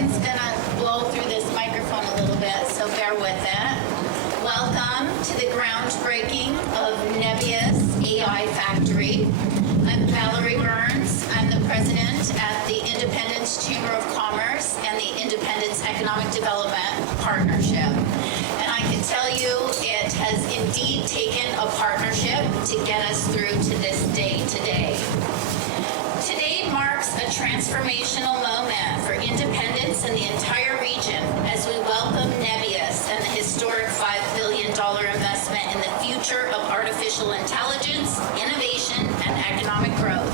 wind's gonna blow through this microphone a little bit, so bear with it. Welcome to the groundbreaking of Nebius AI Factory. I'm Valerie Burns. I'm the president at the Independence Chamber of Commerce and the Independence Economic Development Partnership. And I can tell you it has indeed taken a partnership to get us through to this day today. Today marks a transformational moment for Independence and the entire region as we welcome Nebius and the historic $5 billion investment in the future of artificial intelligence, innovation, and economic growth.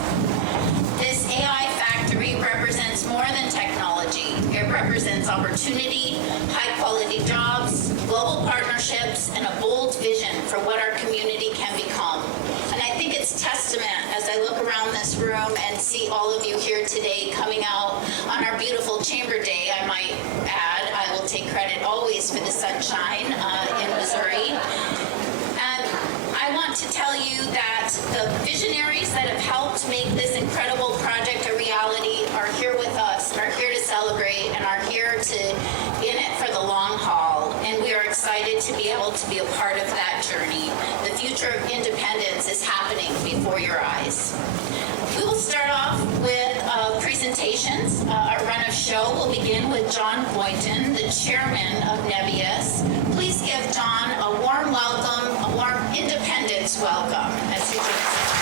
This AI factory represents more than technology. It represents opportunity, high-quality jobs, global partnerships, and a bold vision for what our community can become. And I think it's testament as I look around this room and see all of you here today coming out on our beautiful Chamber Day. I might add, I will take credit always for the sunshine in Missouri. And I want to tell you that the visionaries that have helped make this incredible project a reality are here with us, are here to celebrate, and are here to in it for the long haul. And we are excited to be able to be a part of that journey. The future of Independence is happening before your eyes. We will start off with presentations. Our run of show will begin with John Boynton, the chairman of Nebius. Please give John a warm welcome, a warm Independence welcome as he joins us.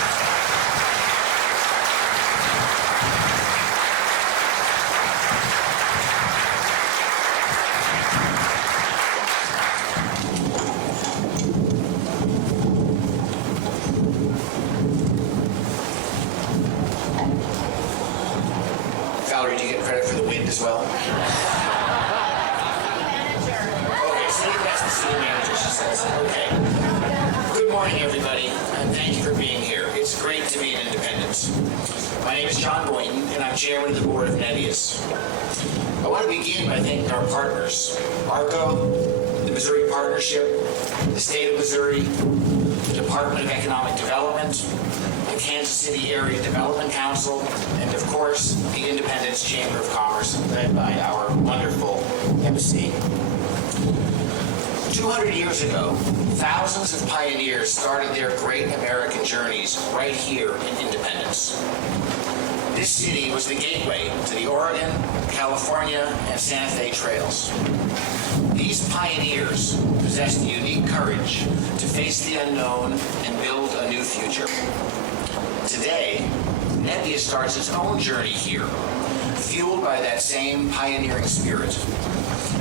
Valerie, do you get credit for the wind as well? Okay, that's the city manager, she says. Okay. Good morning, everybody, and thank you for being here. It's great to be in Independence. My name is John Boynton, and I'm chairman of the board of Nebius. I want to begin by thanking our partners, ARCO, the Missouri Partnership, the State of Missouri, the Department of Economic Development, the Kansas City Area Development Council, and of course, the Independence Chamber of Commerce, led by our wonderful MC. 200 years ago, thousands of pioneers started their great American journeys right here in Independence. This city was the gateway to the Oregon, California, and Santa Fe trails. These pioneers possessed the unique courage to face the unknown and build a new future. Today, Nebius starts its own journey here, fueled by that same pioneering spirit,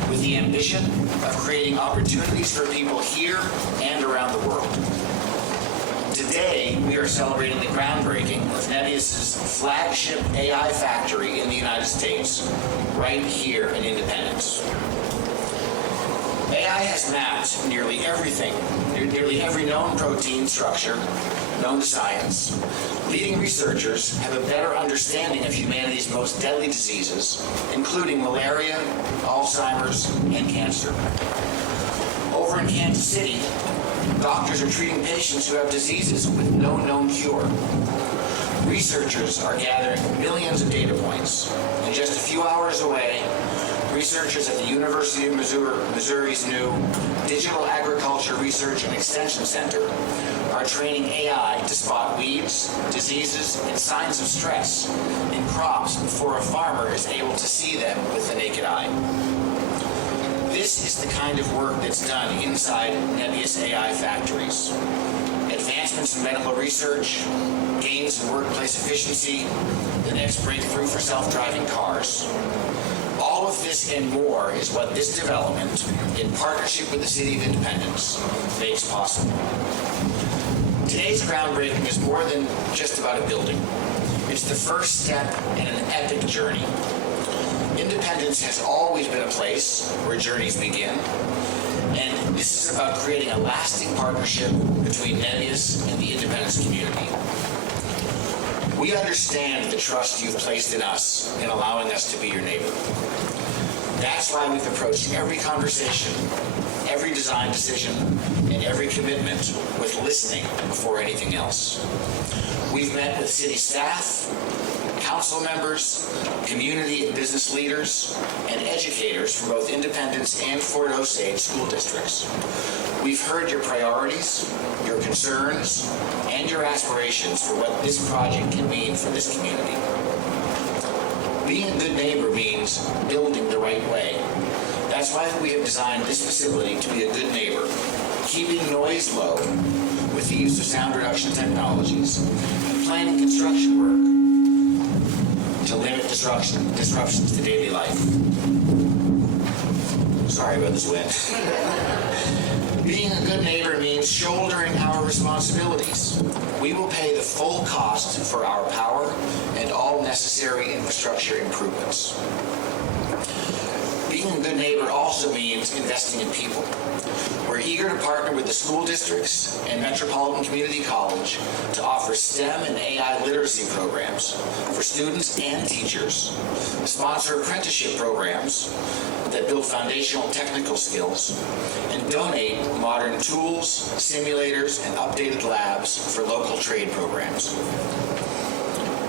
with the ambition of creating opportunities for people here and around the world. Today, we are celebrating the groundbreaking of Nebius's flagship AI factory in the United States, right here in Independence. AI has mapped nearly every known protein structure known to science. Leading researchers have a better understanding of humanity's most deadly diseases, including malaria, Alzheimer's, and cancer. Over in Kansas City, doctors are treating patients who have diseases with no known cure. Researchers are gathering millions of data points, and just a few hours away, researchers at the University of Missouri's new Digital Agriculture Research and Extension Center are training AI to spot weeds, diseases, and signs of stress in crops before a farmer is able to see them with the naked eye. This is the kind of work that's done inside Nebius AI factories. Advancements in medical research, gains in workplace efficiency, the next breakthrough for self-driving cars. All of this and more is what this development, in partnership with the City of Independence, makes possible. Today's groundbreaking is more than just about a building. It's the first step in an epic journey. Independence has always been a place where journeys begin, and this is about creating a lasting partnership between Nebius and the Independence community. We understand the trust you've placed in us in allowing us to be your neighbor. That's why we've approached every conversation, every design decision, and every commitment with listening before anything else. We've met with city staff, council members, community and business leaders, and educators from both Independence and Fort Osage school districts. We've heard your priorities, your concerns, and your aspirations for what this project can mean for this community. Being a good neighbor means building the right way. That's why we have designed this facility to be a good neighbor, keeping noise low with the use of sound reduction technologies, and planning construction work to limit disruptions to daily life. Sorry about this wind. Being a good neighbor means shouldering our responsibilities. We will pay the full cost for our power and all necessary infrastructure improvements. Being a good neighbor also means investing in people. We're eager to partner with the school districts and Metropolitan Community College to offer STEM and AI literacy programs for students and teachers, sponsor apprenticeship programs that build foundational technical skills, and donate modern tools, simulators, and updated labs for local trade programs.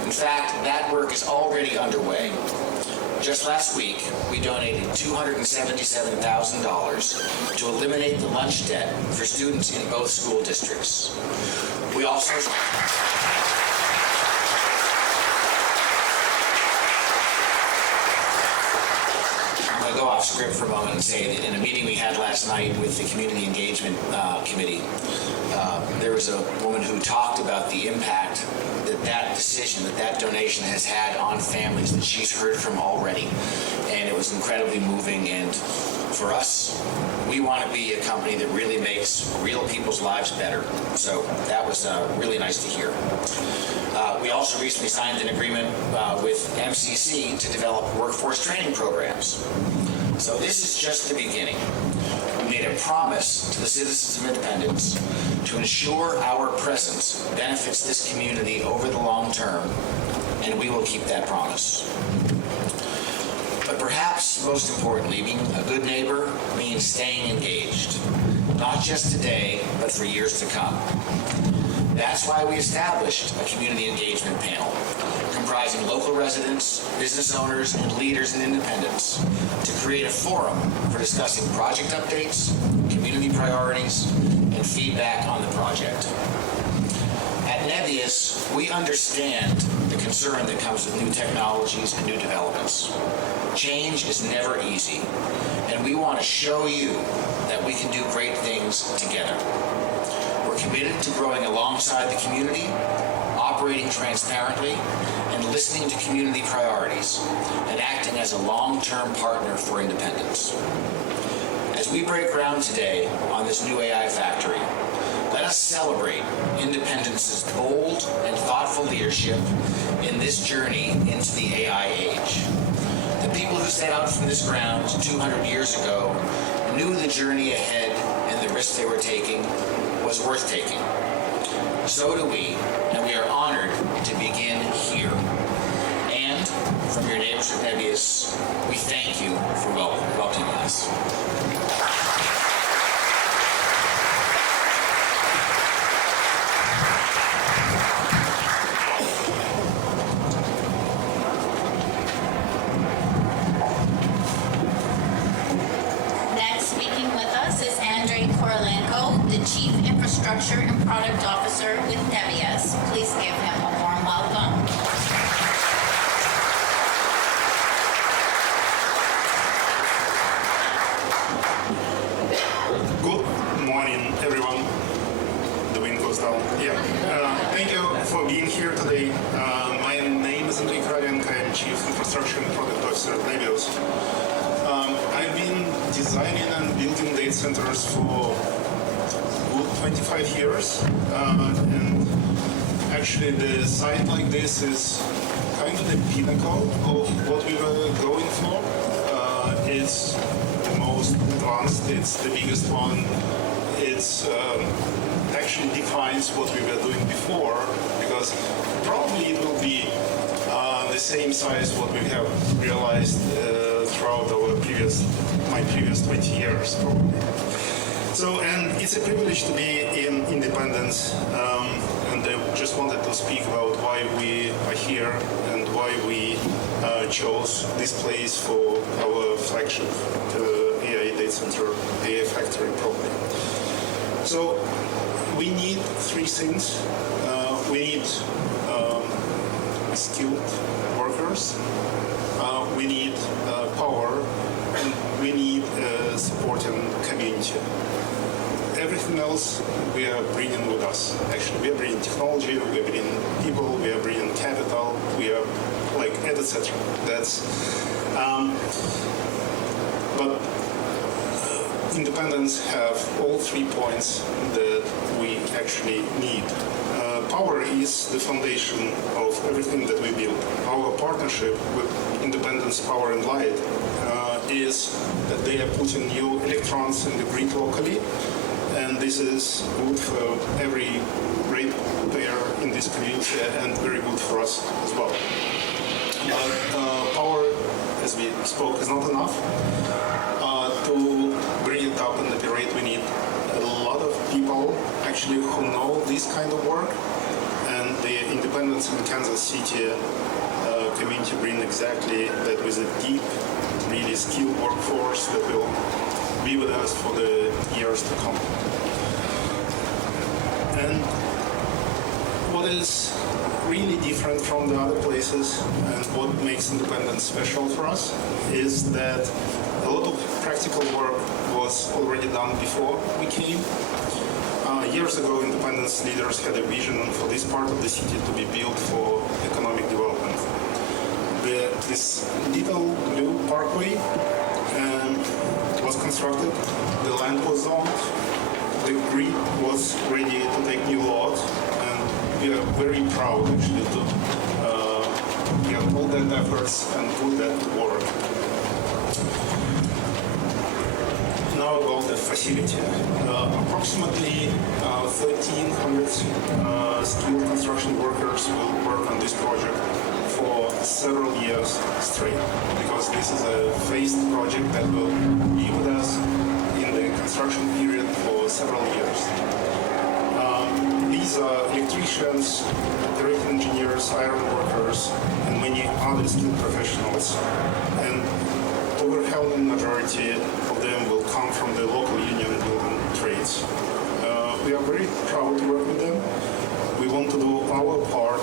In fact, that work is already underway. Just last week, we donated $277,000 to eliminate the lunch debt for students in both school districts. We also... I'm going to go off script for a moment and say that in a meeting we had last night with the Community Engagement Committee, there was a woman who talked about the impact that decision, that donation has had on families that she's heard from already. And it was incredibly moving. And for us, we want to be a company that really makes real people's lives better. So that was really nice to hear. We also recently signed an agreement with MCC to develop workforce training programs. So this is just the beginning. We made a promise to the citizens of Independence to ensure our presence benefits this community over the long term, and we will keep that promise. But perhaps most importantly, being a good neighbor means staying engaged, not just today, but for years to come. That's why we established a community engagement panel comprising local residents, business owners, and leaders in Independence to create a forum for discussing project updates, community priorities, and feedback on the project. At Nebius, we understand the concern that comes with new technologies and new developments. Change is never easy, and we want to show you that we can do great things together. We're committed to growing alongside the community, operating transparently, and listening to community priorities, and acting as a long-term partner for Independence. As we break ground today on this new AI factory, let us celebrate Independence's bold and thoughtful leadership in this journey into the AI age. The people who set out from this ground 200 years ago knew the journey ahead and the risk they were taking was worth taking. So do we, and we are honored to begin here. And from your neighbors at Nebius, we thank you for welcoming us. Chief Infrastructure and Product Officer with Nebius. Please give him a warm welcome. Good morning, everyone. The wind goes down. Thank you for being here today. My name is Andrei Kravenko. I'm Chief Infrastructure and Product Officer at Nebius. I've been designing and building data centers for 25 years, and actually the site like this is kind of the pinnacle of what we were going for. It's the most advanced, it's the biggest one, it's actually defines what we were doing before, because probably it will be the same size what we have realized throughout my previous 20 years probably. So, and it's a privilege to be in Independence, and I just wanted to speak about why we are here and why we chose this place for our flagship AI data center, AI factory probably. So we need three things. We need skilled workers, we need power, and we need a supporting community. Everything else we are bringing with us. Actually, we are bringing technology, we are bringing people, we are bringing capital, we are like etc. That's but independents have all 3 points that we actually need. Power is the foundation of everything that we build. Our partnership with Independence Power and Light is that they are putting new electrons in the grid locally, and this is good for every ratepayer in this community and very good for us as well. But power, as we spoke, is not enough. To bring it up and operate, we need a lot of people actually who know this kind of work, and the Independence in Kansas City community bring exactly that with a deep, really skilled workforce that will be with us for the years to come. And what is really different from the other places and what makes Independence special for us is that a lot of practical work was already done before we came. Years ago, Independence leaders had a vision for this part of the city to be built for economic development. This little blue parkway was constructed, the land was zoned, the grid was ready to take new load, and we are very proud actually to get all that efforts and put that to work. Now about the facility. Approximately 1,300 skilled construction workers will work on this project for several years straight, because this is a phased project that will be with us in the construction period for several years. These are electricians, operating engineers, iron workers, and many other skilled professionals. And overwhelming majority of them will come from the local union building trades. We are very proud to work with them. We want to do our part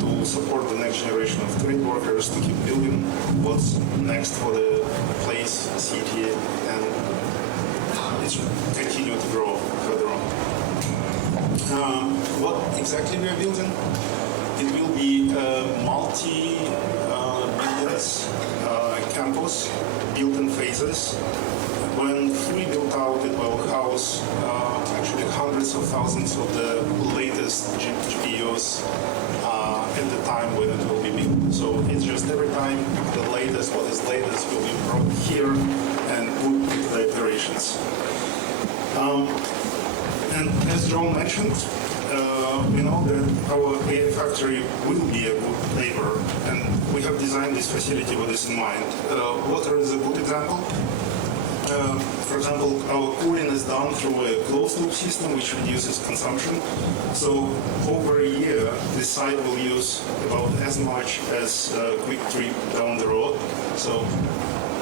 to support the next generation of trade workers to keep building what's next for the place, city, and it's continue to grow further on. What exactly we are building? It will be a multi-buildings campus built in phases. When fully built out, it will house actually hundreds of thousands of the latest GPUs at the time when it will be built. So it's just every time the latest, what is latest, will be brought here and put into the operations. And as John mentioned, we know that our AI factory will be a good neighbor, and we have designed this facility with this in mind. Water is a good example. For example, our cooling is done through a closed-loop system which reduces consumption. So over a year, the site will use about as much as a quick trip down the road. So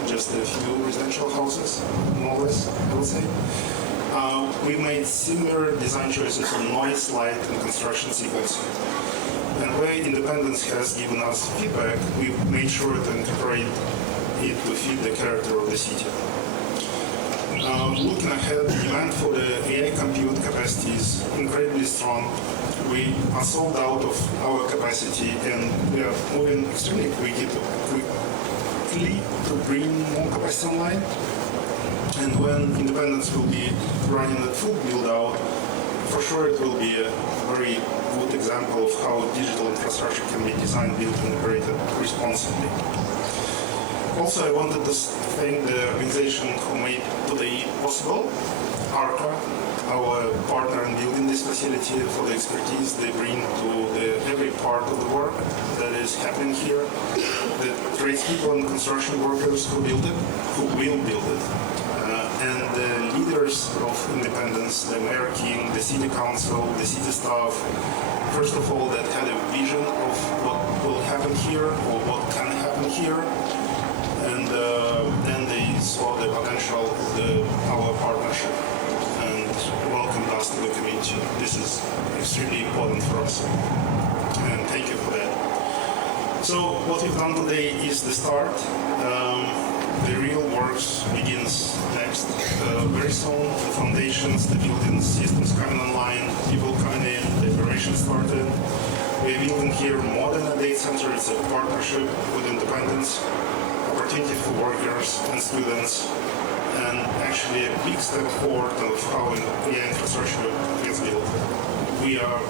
just a few residential houses, more or less, I would say. We made similar design choices on noise, light, and construction sequence. And where Independence has given us feedback, we've made sure to incorporate it to fit the character of the city. Looking ahead, demand for the AI compute capacity is incredibly strong. We are sold out of our capacity, and we are moving extremely quickly to bring more capacity online. And when Independence will be running at full build-out, for sure it will be a very good example of how digital infrastructure can be designed, built, and operated responsibly. Also, I wanted to thank the organization who made today possible, ARCA, our partner in building this facility, for the expertise they bring to every part of the work that is happening here. The tradespeople and construction workers who build it, who will build it, and the leaders leaders of Independence, the Mayor King, the City Council, the city staff, first of all, that had a vision of what will happen here or what can happen here. And then they saw the potential of our partnership and welcomed us to the community. This is extremely important for us. And thank you for that. So what we've done today is the start. The real works begins next. Very soon, the foundations, the buildings, systems coming online, people coming in, the operation started. We're building here more than a data center. It's a partnership with Independence, opportunity for workers and students, and actually a big step forward of how AI infrastructure gets built. We are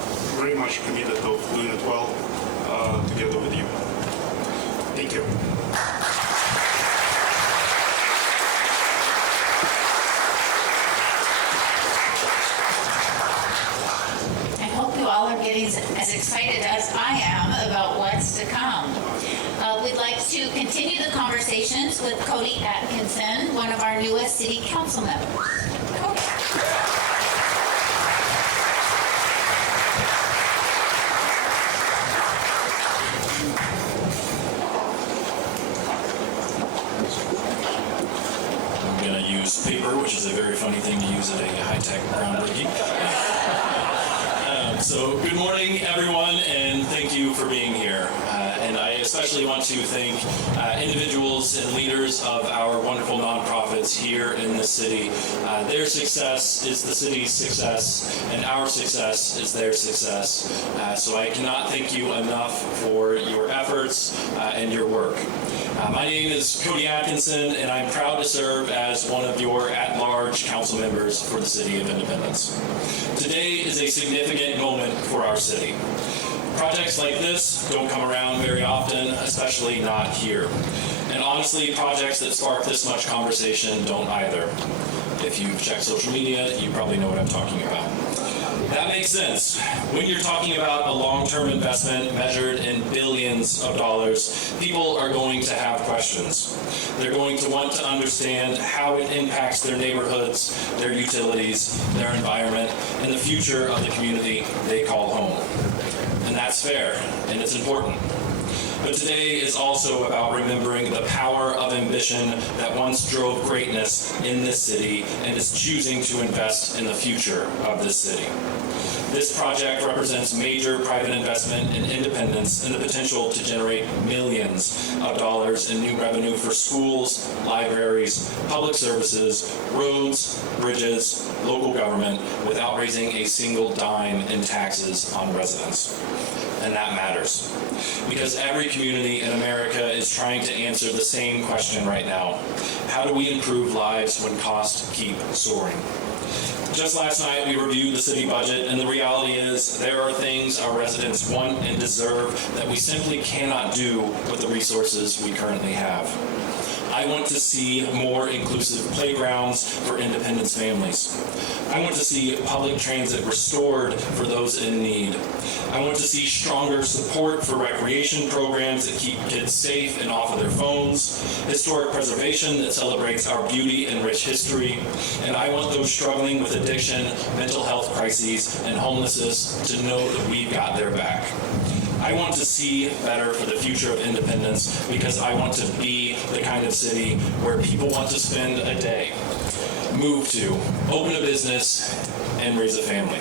very much committed to doing it well together with you. Thank you. I hope you all are getting as excited as I am about what's to come. We'd like to continue the conversations with Cody Atkinson, one of our newest city council members. Cody. I'm going to use paper, which is a very funny thing to use at a high-tech groundbreaking. So good morning, everyone, and thank you for being here. And I especially want to thank individuals and leaders of our wonderful nonprofits here in the city. Their success is the city's success, and our success is their success. So I cannot thank you enough for your efforts and your work. My name is Cody Atkinson, and I'm proud to serve as one of your at-large council members for the City of Independence. Today is a significant moment for our city. Projects like this don't come around very often, especially not here. And honestly, projects that spark this much conversation don't either. If you've checked social media, you probably know what I'm talking about. That makes sense. When you're talking about a long-term investment measured in billions of dollars, people are going to have questions. They're going to want to understand how it impacts their neighborhoods, their utilities, their environment, and the future of the community they call home. And that's fair, and it's important. But today is also about remembering the power of ambition that once drove greatness in this city and is choosing to invest in the future of this city. This project represents major private investment in Independence and the potential to generate millions of dollars in new revenue for schools, libraries, public services, roads, bridges, local government, without raising a single dime in taxes on residents. And that matters, because every community in America is trying to answer the same question right now. How do we improve lives when costs keep soaring? Just last night, we reviewed the city budget, and the reality is there are things our residents want and deserve that we simply cannot do with the resources we currently have. I want to see more inclusive playgrounds for Independence families. I want to see public transit restored for those in need. I want to see stronger support for recreation programs that keep kids safe and off of their phones, historic preservation that celebrates our beauty and rich history, and I want those struggling with addiction, mental health crises, and homelessness to know that we've got their back. I want to see better for the future of Independence because I want to be the kind of city where people want to spend a day, move to, open a business, and raise a family.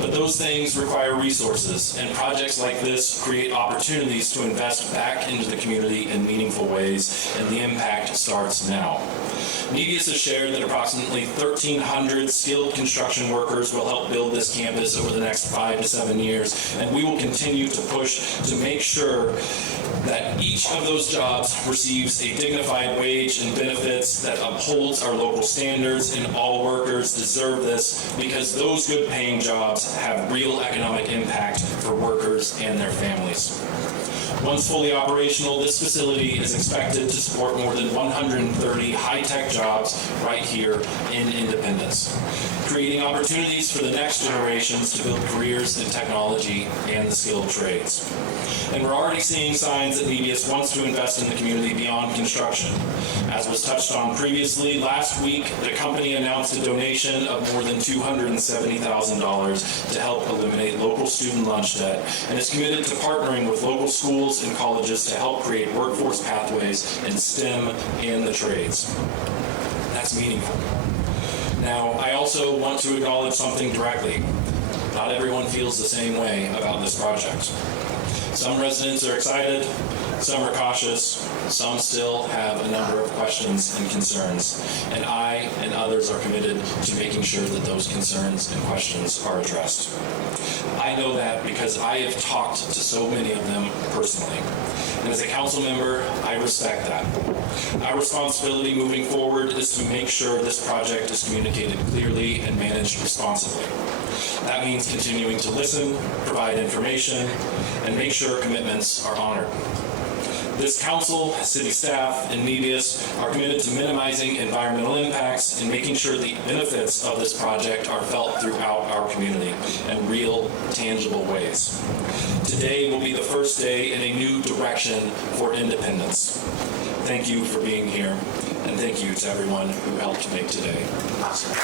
But those things require resources, and projects like this create opportunities to invest back into the community in meaningful ways, and the impact starts now. Nebius has shared that approximately 1,300 skilled construction workers will help build this campus over the next 5 to 7 years, and we will continue to push to make sure that each of those jobs receives a dignified wage and benefits that upholds our local standards, and all workers deserve this because those good paying jobs have real economic impact for workers and their families. Once fully operational, this facility is expected to support more than 130 high-tech jobs right here in Independence, creating opportunities for the next generations to build careers in technology and the skilled trades. And we're already seeing signs that Nebius wants to invest in the community beyond construction. As was touched on previously, last week, the company announced a donation of more than $270,000 to help eliminate local student lunch debt, and is committed to partnering with local schools and colleges to help create workforce pathways in STEM and the trades. That's meaningful. Now, I also want to acknowledge something directly. Not everyone feels the same way about this project. Some residents are excited, some are cautious, some still have a number of questions and concerns, and I and others are committed to making sure that those concerns and questions are addressed. I know that because I have talked to so many of them personally, and as a council member, I respect that. Our responsibility moving forward is to make sure this project is communicated clearly and managed responsibly. That means continuing to listen, provide information, and make sure commitments are honored. This council, city staff, and Nebius are committed to minimizing environmental impacts and making sure the benefits of this project are felt throughout our community in real, tangible ways. Today will be the first day in a new direction for Independence. Thank you for being here, and thank you to everyone who helped make today possible.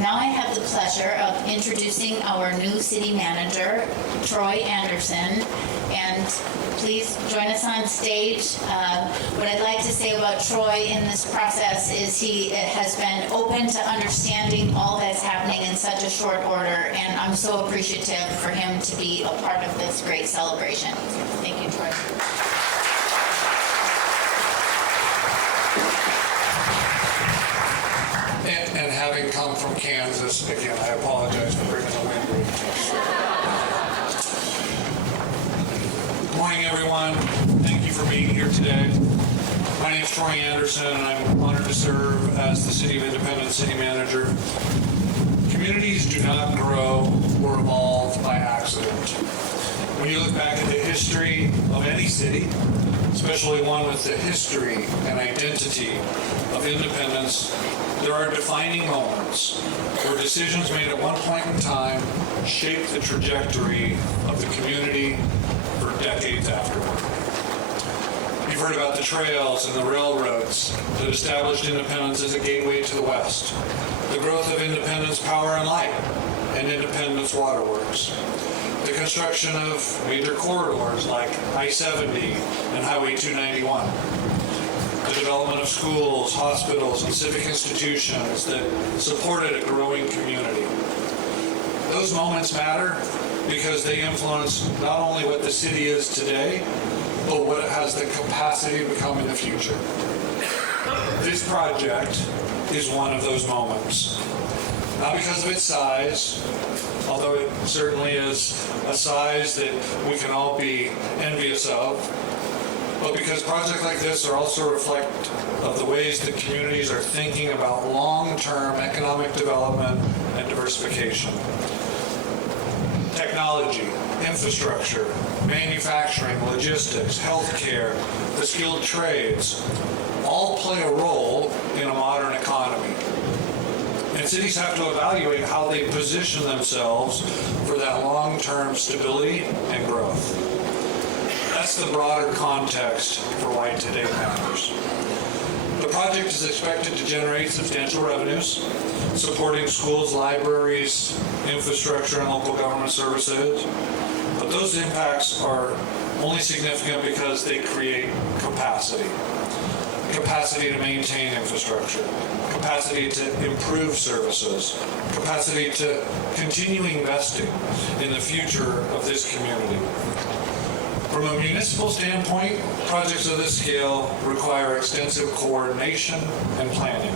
Now I have the pleasure of introducing our new city manager, Troy Anderson. And please join us on stage. What I'd like to say about Troy in this process is he has been open to understanding all that's happening in such a short order, and I'm so appreciative for him to be a part of this great celebration. Thank you, Troy. And having come from Kansas, again, I apologize for bringing the wind with me. Good morning, everyone. Thank you for being here today. My name is Troy Anderson, and I'm honored to serve as the City of Independence City Manager. Communities do not grow or evolve by accident. When you look back at the history of any city, especially one with the history and identity of independence, there are defining moments where decisions made at one point in time shape the trajectory of the community for decades afterward. You've heard about the trails and the railroads that established Independence as a gateway to the West, the growth of Independence Power and Light and Independence Waterworks, the construction of major corridors like I-70 and Highway 291, the development of schools, hospitals, and civic institutions that supported a growing community. Those moments matter because they influence not only what the city is today, but what it has the capacity to become in the future. This project is one of those moments. Not because of its size, although it certainly is a size that we can all be envious of, but because projects like this are also reflect of the ways that communities are thinking about long-term economic development and diversification. Technology, infrastructure, manufacturing, logistics, healthcare, the skilled trades, all play a role in a modern economy. And cities have to evaluate how they position themselves for that long-term stability and growth. That's the broader context for why today matters. The project is expected to generate substantial revenues, supporting schools, libraries, infrastructure, and local government services. But those impacts are only significant because they create capacity. Capacity to maintain infrastructure, capacity to improve services, capacity to continue investing in the future of this community. From a municipal standpoint, projects of this scale require extensive coordination and planning.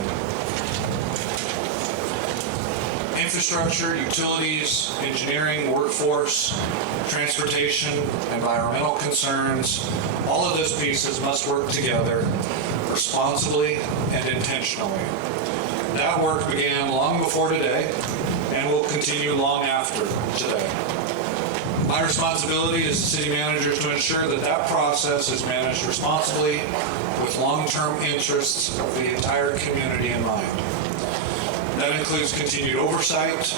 Infrastructure, utilities, engineering, workforce, transportation, environmental concerns, all of those pieces must work together responsibly and intentionally. That work began long before today and will continue long after today. My responsibility as the city manager is to ensure that that process is managed responsibly with long-term interests of the entire community in mind. That includes continued oversight,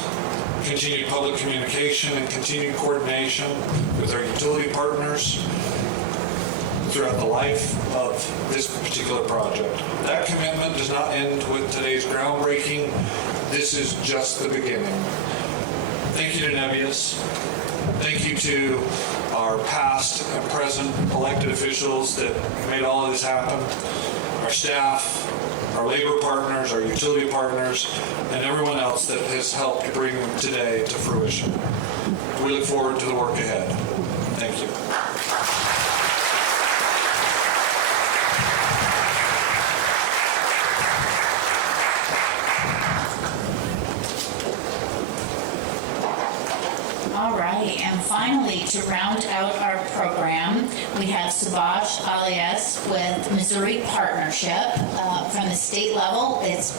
continued public communication, and continued coordination with our utility partners throughout the life of this particular project. That commitment does not end with today's groundbreaking. This is just the beginning. Thank you to Nebius. Thank you to our past and present elected officials that made all of this happen, our staff, our labor partners, our utility partners, and everyone else that has helped bring today to fruition. We look forward to the work ahead. Thank you. All right, and finally, to round out our program, we have Subhash Alias with Missouri Partnership from the state level. It's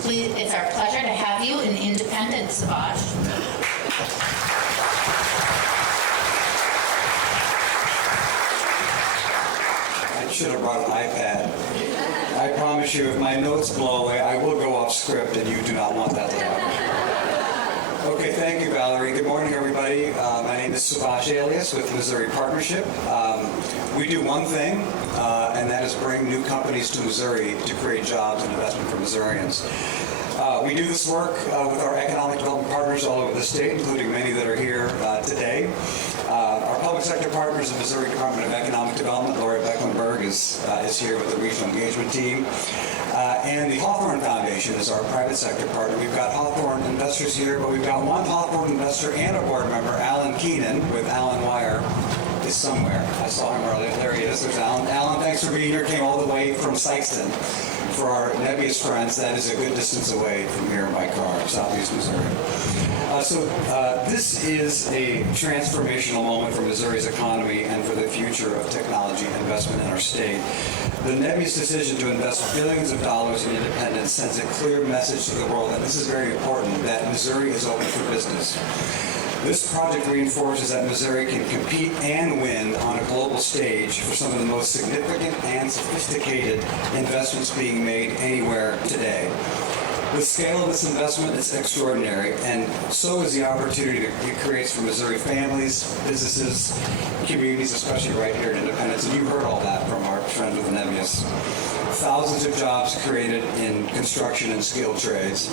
our pleasure to have you in Independence, Subhash. I should have brought an iPad. I promise you, if my notes blow away, I will go off script, and you do not want that to happen. Okay, thank you, Valerie. Good morning, everybody. My name is Subhash Alias with Missouri Partnership. We do one thing, and that is bring new companies to Missouri to create jobs and investment for Missourians. We do this work with our economic development partners all over the state, including many that are here today. Our public sector partners, the Missouri Department of Economic Development, Lori Becklenburg is here with the regional engagement team. And the Hawthorne Foundation is our private sector partner. We've got Hawthorne investors here, but we've got one Hawthorne investor and a board member, Alan Keenan, with Alan Wire, is somewhere. I saw him earlier. There he is. There's Alan. Alan, thanks for being here. Came all the way from Sykeston. For our Nebius friends, that is a good distance away from here by car, southeast Missouri. This is a transformational moment for Missouri's economy and for the future of technology investment in our state. The Nebius decision to invest billions of dollars in Independence sends a clear message to the world, and this is very important, that Missouri is open for business. This project reinforces that Missouri can compete and win on a global stage for some of the most significant and sophisticated investments being made anywhere today. The scale of this investment is extraordinary, and so is the opportunity it creates for Missouri families, businesses, communities, especially right here in Independence. And you heard all that from our friends with Nebius. Thousands of jobs created in construction and skilled trades,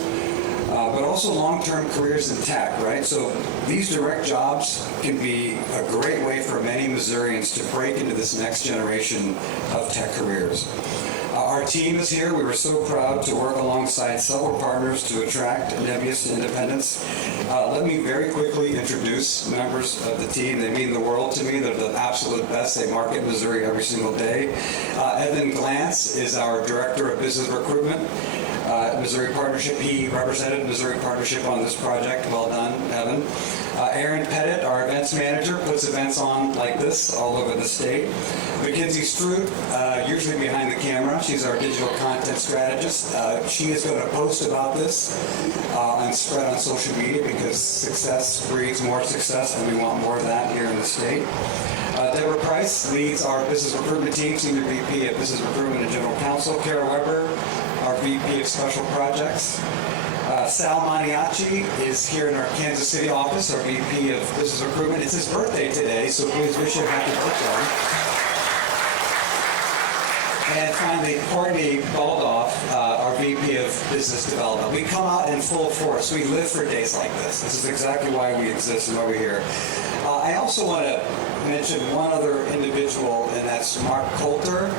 but also long-term careers in tech, right? So these direct jobs can be a great way for many Missourians to break into this next generation of tech careers. Our team is here. We were so proud to work alongside several partners to attract Nebius to Independence. Let me very quickly introduce members of the team. They mean the world to me. They're the absolute best. They market Missouri every single day. Evan Glantz is our Director of Business Recruitment. Missouri Partnership. He represented Missouri Partnership on this project. Well done, Evan. Erin Pettit, our events manager, puts events on like this all over the state. Mackenzie Stroot, usually behind the camera. She's our digital content strategist. She is going to post about this and spread on social media because success breeds more success, and we want more of that here in the state. Deborah Price leads our business recruitment team, Senior VP of Business Recruitment and General Counsel. Kara Weber, our VP of Special Projects. Sal Maniaci is here in our Kansas City office, our VP of Business Recruitment. It's his birthday today, so please wish him happy birthday. And finally, Courtney Baldoff, our VP of Business Development. We come out in full force. We live for days like this. This is exactly why we exist and why we're here. I also want to mention one other individual, and that's Mark Coulter.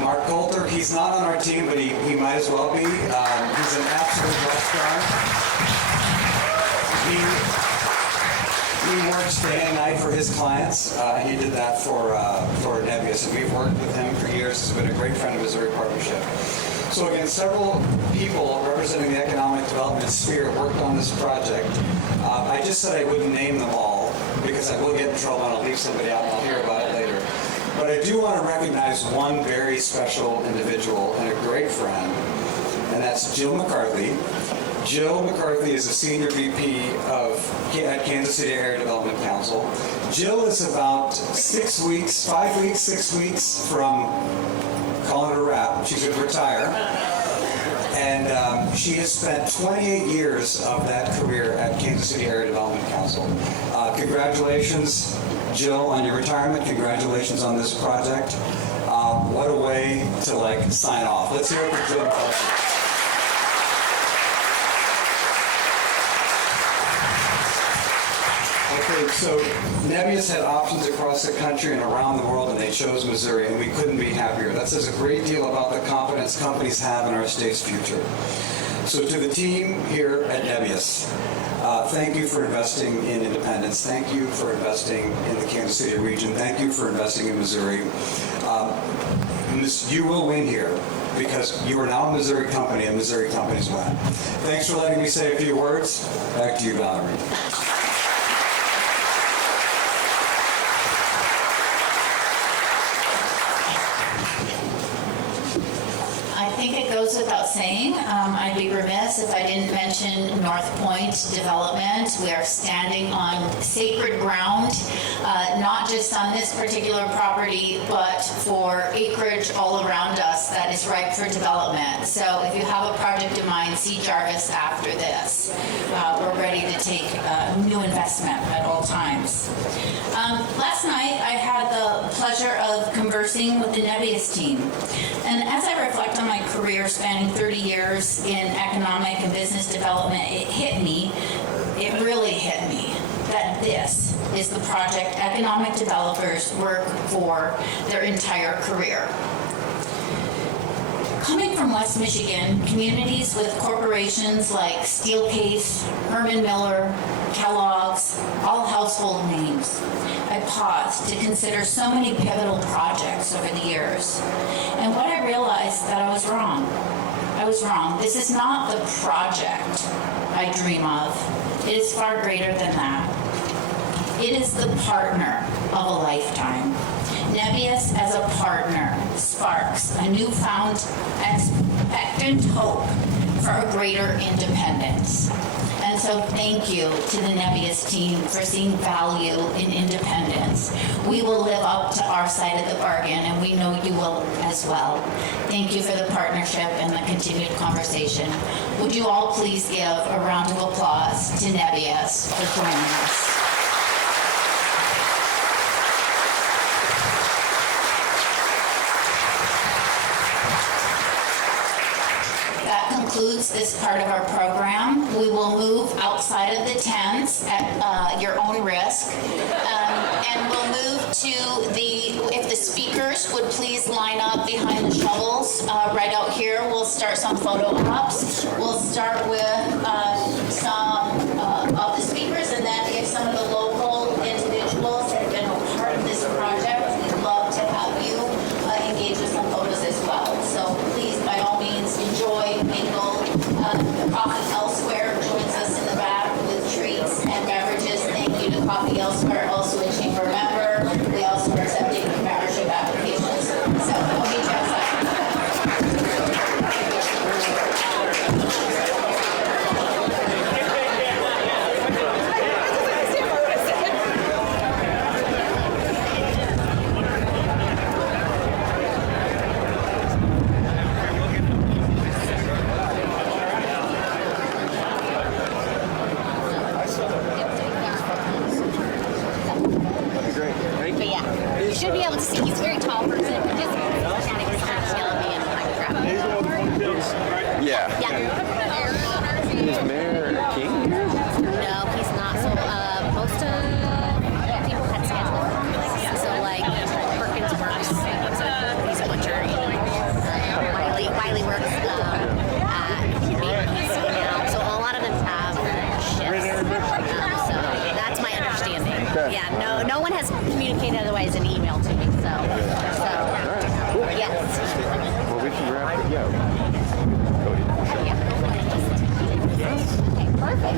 Mark Coulter, he's not on our team, but he might as well be. He's an absolute rock star. He works day and night for his clients. He did that for Nebius, and we've worked with him for years. He's been a great friend of Missouri Partnership. So again, several people representing the economic development sphere worked on this project. I just said I wouldn't name them all because I will get in trouble and I'll leave somebody out and I'll hear about it later. But I do want to recognize one very special individual and a great friend, and that's Jill McCarthy. Jill McCarthy is a senior VP at Kansas City Area Development Council. Jill is about 6 weeks from calling it a wrap. She could retire. And she has spent 28 years of that career at Kansas City Area Development Council. Congratulations, Jill, on your retirement. Congratulations on this project. What a way to sign off. Let's hear it for Jill McCarthy. Okay, so Nebius had options across the country and around the world, and they chose Missouri, and we couldn't be happier. That says a great deal about the confidence companies have in our state's future. So to the team here at Nebius, thank you for investing in independence. Thank you for investing in the Kansas City region. Thank you for investing in Missouri. You will win here because you are now a Missouri company, and Missouri companies win. Thanks for letting me say a few words. Back to you, Valerie. I think it goes without saying, I'd be remiss if I didn't mention North Point Development. We are standing on sacred ground, not just on this particular property, but for acreage all around us that is ripe for development. So if you have a project in mind, see Jarvis after this. We're ready to take new investment at all times. Last night, I had the pleasure of conversing with the Nebius team. And as I reflect on my career spanning 30 years in economic and business development, it really hit me that this is the project economic developers work for their entire career. Coming from West Michigan, communities with corporations like Steelcase, Herman Miller, Kellogg's, all household names, I paused to consider so many pivotal projects over the years. And what I realized that I was wrong. I was wrong. This is not the project I dream of. It is far greater than that. It is the partner of a lifetime. Nebius as a partner sparks a newfound expectant hope for a greater independence. And so thank you to the Nebius team for seeing value in independence. We will live up to our side of the bargain, and we know you will as well. Thank you for the partnership and the continued conversation. Would you all please give a round of applause to Nebius for joining us. Concludes this part of our program. We will move outside of the tents at your own risk. And we'll move to if the speakers would please line up behind the shovels right out here. We'll start some photo ops. We'll start with some of the speakers, and then if some of the local individuals have been a part of this project, we'd love to have you engage with some photos as well. So please, by all means, enjoy, mingle. Coffee Elsewhere joins us in the back with treats and beverages. Thank you to Coffee Elsewhere, also a chamber member. We also are accepting membership applications. So I'll meet you outside. But yeah, you should be able to see. He's a very tall person. Just standing beside Shelby and I can grab him. Yeah. Yeah. Is Mayor King here? No, he's not. So most people had scheduled. So like Perkins works. He's a butcher. Wiley works at Macy's now. So a lot of them have shifts. So that's my understanding. Okay. Yeah. No one has communicated otherwise in email to me. So yes. Well, we can grab it. Yeah. Yeah. Okay, perfect.